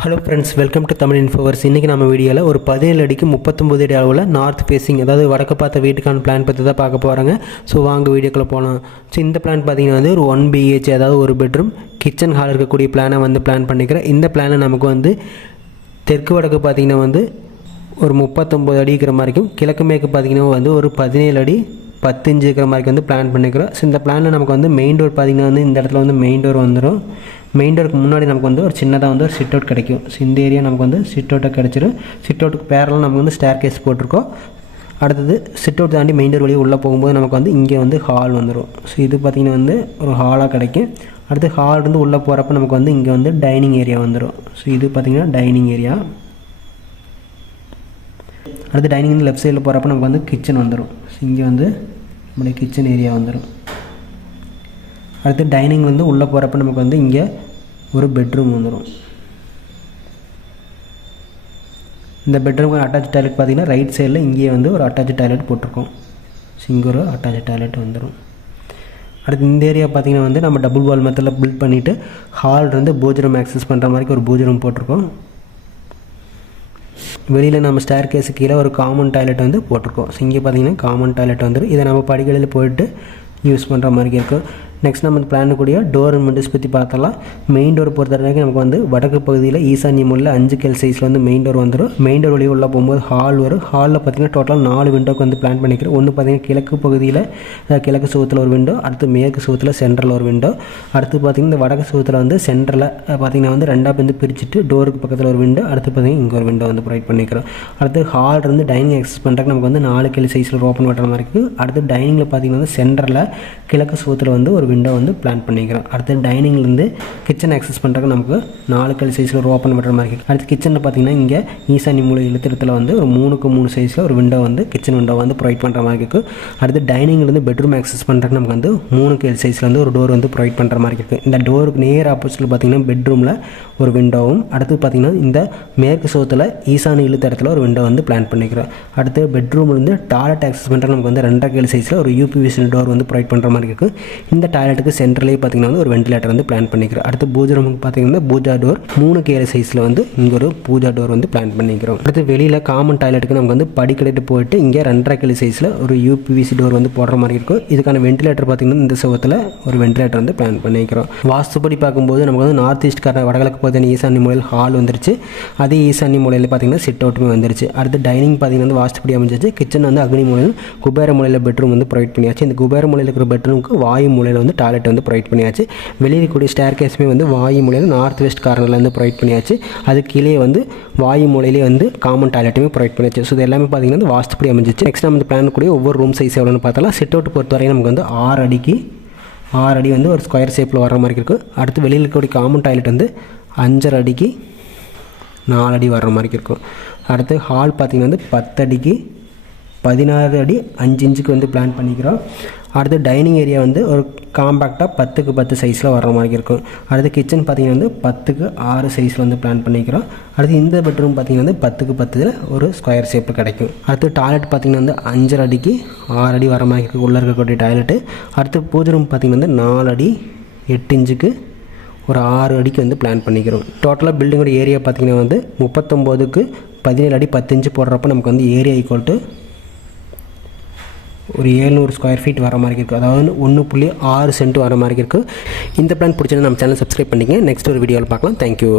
Hello friends welcome to Tamil Infoverse இன்றைக்கி நம்ம வீடியோவில் ஒரு பதினேழு அடிக்கு முப்பத்தொம்பது அடி அளவில் நார்த் ஃபேஸிங் அதாவது வடக்கு பார்த்த வீட்டுக்கான பிளான் பற்றி தான் பார்க்க போகிறாங்க ஸோ வாங்க வீடியோக்குள்ளே போகலாம் ஸோ இந்த பிளான் பார்த்திங்கன்னா வந்து ஒரு ஒன் பிஹெச் அதாவது ஒரு பெட்ரூம் கிச்சன் ஹால் இருக்கக்கூடிய பிளானை வந்து பிளான் பண்ணிக்கிறேன். இந்த பிளானை நமக்கு வந்து தெற்கு வடக்கு பார்த்தீங்கன்னா வந்து ஒரு முப்பத்தொம்பது அடி இருக்கிற மாதிரி இருக்கும் கிழக்கு மேற்கு பார்த்தீங்கன்னா வந்து ஒரு பதினேழு அடி பத்து இன்ச்சு இருக்கிற மாதிரி வந்து பிளான் பண்ணிக்கிறோம். ஸோ இந்த பிளானில் நமக்கு வந்து மெயின் டோர் பார்த்தீங்கன்னா வந்து இந்த இடத்துல வந்து மெயின் டோர் வந்துடும் மெயின் டோருக்கு முன்னாடி நமக்கு வந்து ஒரு சின்னதாக வந்து ஒரு சிட் அவுட் கிடைக்கும். ஸோ இந்த ஏரியா நமக்கு வந்து சிட் அவுட்டாக கிடச்சிடும் சிட் அவுட்டுக்கு பேரெல்லாம் நமக்கு வந்து ஸ்டேர் கேஸ் போட்டிருக்கோம். அடுத்தது சிட் அவுட் தாண்டி மெயின் டோர் வழியே உள்ளே போகும்போது நமக்கு வந்து இங்கே வந்து ஹால் வந்துடும் ஸோ இது பார்த்திங்கன்னா வந்து ஒரு ஹாலாக கிடைக்கும். அடுத்து ஹால் இருந்து உள்ளே போகிறப்ப நமக்கு வந்து இங்கே வந்து டைனிங் ஏரியா வந்துடும் ஸோ இது பார்த்திங்கன்னா டைனிங் ஏரியா அடுத்து டைனிங் வந்து லெஃப்ட் சைடில் போகிறப்ப நமக்கு வந்து கிச்சன் வந்துடும் இங்கே வந்து நம்மளுடைய கிச்சன் ஏரியா வந்துடும் அடுத்து டைனிங் வந்து உள்ளே போகிறப்ப நமக்கு வந்து இங்கே ஒரு பெட்ரூம் வந்துடும் இந்த பெட்ரூமுக்கு அட்டாச் டாய்லெட் பார்த்தீங்கன்னா ரைட் சைடில் இங்கேயே வந்து ஒரு அட்டாச் டாய்லெட் போட்டிருக்கோம். ஸோ இங்கே ஒரு அட்டாச் டாய்லெட் வந்துடும் அடுத்து இந்த ஏரியா பார்த்தீங்கன்னா வந்து நம்ம டபுள் வால் மெத்தடில் பில்ட் பண்ணிவிட்டு ஹால் இருந்து பூஜரம் ஆக்சஸ் பண்ணுற மாதிரி ஒரு பூஜரம் போட்டிருக்கோம். வெளியில் நம்ம ஸ்டேர் கேஸு கீழே ஒரு காமன் டாய்லெட் வந்து போட்டிருக்கோம். ஸோ இங்கே பார்த்தீங்கன்னா காமன் டாய்லெட் வந்துடும் இதை நம்ம படிகளில் போயிட்டு யூஸ் பண்ணுற மாதிரி இருக்கும் நெக்ஸ்ட் நம்ம பிளான் கூடிய டோர் அண்ட் விண்டோஸ் பற்றி பார்த்தலாம் மெயின் டோர் பொறுத்த வரைக்கும் நமக்கு வந்து வடக்கு பகுதியில் ஈசான்ய மூலையில் அஞ்சு கேல் சைஸில் வந்து மெயின் டோர் வந்துடும் மெயின் டோர் வழியே உள்ள போகும்போது ஹால் வரும். ஹாலில் பார்த்தீங்கன்னா டோட்டல் நாலு விண்டோக்கு வந்து பிளான் பண்ணிக்கிறோம். ஒன்று பார்த்தீங்கன்னா கிழக்கு பகுதியில் கிழக்கு சுவத்தில் ஒரு விண்டோ அடுத்து மேற்கு சுவத்தில் சென்ட்ரல் ஒரு விண்டோ அடுத்து பார்த்தீங்கன்னா இந்த வடக்கு சுவத்தில் வந்து சென்ட்ரலில் பார்த்தீங்கன்னா வந்து ரெண்டாக வந்து பிரிச்சுட்டு டோருக்கு பக்கத்தில் ஒரு விண்டோ அடுத்து பார்த்தீங்கன்னா இங்கே ஒரு விண்டோ வந்து ப்ரொவைட் பண்ணிக்கிறோம். அடுத்து ஹால் இருந்து டைனிங் எக்ஸஸ் பண்ணுறதுக்கு நமக்கு வந்து நாலு கிளி சைஸில் ஓப்பன் பண்ணுற மாதிரி இருக்குது அடுத்து டைனிங்கில் பார்த்தீங்கன்னா வந்து சென்டரில் கிழக்கு சுவத்தில் வந்து ஒரு விண்டோ வந்து பிளான் பண்ணிக்கிறோம். அடுத்து டைனிங்லேருந்து கிச்சன் ஆக்சஸ் பண்ணுறதுக்கு நமக்கு நாலு கல் சைஸில் ஒரு ஓப்பன் பண்ணுற மாதிரி இருக்குது அடுத்து கிச்சனில் பார்த்தீங்கன்னா இங்கே ஈசானி மூலை இழுத்திரத்தில் வந்து ஒரு மூணுக்கு மூணு சைஸில் ஒரு விண்டோ வந்து கிச்சன் விண்டோ வந்து ப்ரொவைட் பண்ணுற மாதிரி இருக்குது அடுத்து டைனிங்லேருந்து பெட்ரூம் ஆக்சஸ் பண்ணுறதுக்கு நமக்கு வந்து மூணு கேல் சைஸில் வந்து ஒரு டோர் வந்து ப்ரொவைட் பண்ணுற மாதிரி இருக்குது இந்த டோருக்கு நேர் ஆப்போசிட்டில் பார்த்தீங்கன்னா பெட்ரூமில் ஒரு விண்டோவும் அடுத்து பார்த்தீங்கன்னா இந்த மேற்கு சோத்தில் ஈசானி இழுத்த இடத்துல ஒரு விண்டோ வந்து பிளான் பண்ணிக்கிறோம். அடுத்து பெட்ரூம்லேருந்து டாய்லெட் ஆக்சஸ் பண்ணுற நமக்கு வந்து ரெண்டரை கேல் சைஸில் ஒரு யூபிவிசி டோர் வந்து ப்ரொவைட் பண்ணுற மாதிரி இருக்குது இந்த டாய்லெட்டுக்கு சென்ட்ரலே பார்த்தீங்கன்னா வந்து ஒரு வென்டிலேட்டர் வந்து பிளான் பண்ணிக்கிறோம். அடுத்து பூஜை ரூமுக்கு பார்த்தீங்கன்னா பூஜா டோர் மூணு கேர சைஸில் வந்து இங்கே ஒரு பூஜா டோர் வந்து பிளான் பண்ணிக்கிறோம். அடுத்து வெளியில் காமன் டாய்லெட்டுக்கு நமக்கு வந்து படிக்கடிட்டு போயிட்டு இங்கே ரெண்டரை கிலோ சைஸில் ஒரு யூபிவிசி டோர் வந்து போடுற மாதிரி இருக்கும். இதுக்கான வென்டிலேட்டர் பார்த்தீங்கன்னா இந்த சுவத்தில் ஒரு வென்டிலேட்டர் வந்து பிளான் பண்ணிக்கிறோம். வாஸ்துப்படி பார்க்கும்போது நமக்கு வந்து நார்த் ஈஸ்ட் கார வடகிழக்கு பார்த்தீங்கன்னா ஈசானி மூலையில் ஹால் வந்துருச்சு. அதே ஈசானி மூலையில் பார்த்தீங்கன்னா சிட் அவுட்டுமே வந்துருச்சு. அடுத்து டைனிங் பார்த்தீங்கன்னா வந்து வாஸ்துப்படி அமைஞ்சிச்சு கிச்சன் வந்து அக்னி மூலையில் குபேர மூலையில் பெட்ரூம் வந்து ப்ரொவைட் பண்ணியாச்சு. இந்த குபேர மூலையில் இருக்கிற பெட்ரூமுக்கு வாயு மூலையில் வந்து டாய்லெட் வந்து ப்ரொவைட் பண்ணியாச்சு. வெளியில் கூடிய ஸ்டேர் கேஸுமே வந்து வாயு மூலையில் நார்த் வெஸ்ட் கார்னர்லேருந்து ப்ரொவைட் பண்ணியாச்சு. அது கீழே வந்து வாயு மூலையிலே வந்து காமன் டாய்லெட்டுமே ப்ரொவைட் பண்ணியாச்சு. ஸோ இது எல்லாமே பார்த்தீங்கன்னா வந்து வாஸ்துப்படி அமைஞ்சிச்சு. நெக்ஸ்ட் நம்ம பிளான் கூடிய ஒவ்வொரு ரூம் சைஸ் எவ்வளோன்னு பார்த்தாலும் சிட் அவுட் பொறுத்தவரையும் நமக்கு வந்து ஆறு அடிக்கு ஆறு அடி வந்து ஒரு ஸ்கொயர் ஷேப்பில் வர மாதிரி இருக்கும் அடுத்து வெளியில் இருக்கக்கூடிய காமன் டாய்லெட் வந்து அஞ்சரை அடிக்கு நாலு அடி வர்ற மாதிரி இருக்கும் அடுத்து ஹால் பார்த்திங்கன்னா வந்து பத்தடிக்கு பதினாறு அடி அஞ்சு இன்ச்சுக்கு வந்து பிளான் பண்ணிக்கிறோம். அடுத்து டைனிங் ஏரியா வந்து ஒரு காம்பேக்டாக பத்துக்கு பத்து சைஸில் வர்ற மாதிரி இருக்கும். அடுத்து கிச்சன் பார்த்திங்கன்னா வந்து பத்துக்கு ஆறு சைஸில் வந்து பிளான் பண்ணிக்கிறோம். அடுத்து இந்த பெட்ரூம் பார்த்திங்கன்னா வந்து பத்துக்கு பத்தில் ஒரு ஸ்கொயர் ஷேப்பில் கிடைக்கும். அடுத்து டாய்லெட் பார்த்திங்கன்னா வந்து அஞ்சரை அடிக்கு ஆறு அடி வர மாதிரி இருக்குது உள்ளே இருக்கக்கூடிய டாய்லெட்டு அடுத்து பூஜை ரூம் பார்த்திங்கன்னா வந்து நாலு அடி எட்டு இன்ச்சுக்கு ஒரு ஆறு அடிக்கு வந்து பிளான் பண்ணிக்கிறோம். டோட்டலாக பில்டிங்கோட ஏரியா பார்த்திங்கன்னா வந்து முப்பத்தொம்போதுக்கு பதினேழு அடி பத்து இன்ச்சு போடுறப்ப நமக்கு வந்து ஏரியா ஈக்குவல் டு ஒரு ஏழ்நூறு ஸ்கொயர் ஃபீட் வர மாதிரி இருக்குது அதாவது ஒன்று புள்ளி ஆறு சென்ட் வர மாதிரி இருக்குது இந்த பிளான் பிடிச்சது நம்ம சேனல் சப்ஸ்கிரைப் பண்ணிக்கங்க. நெக்ஸ்ட் ஒரு வீடியோவில் பார்க்கலாம். தேங்க்யூ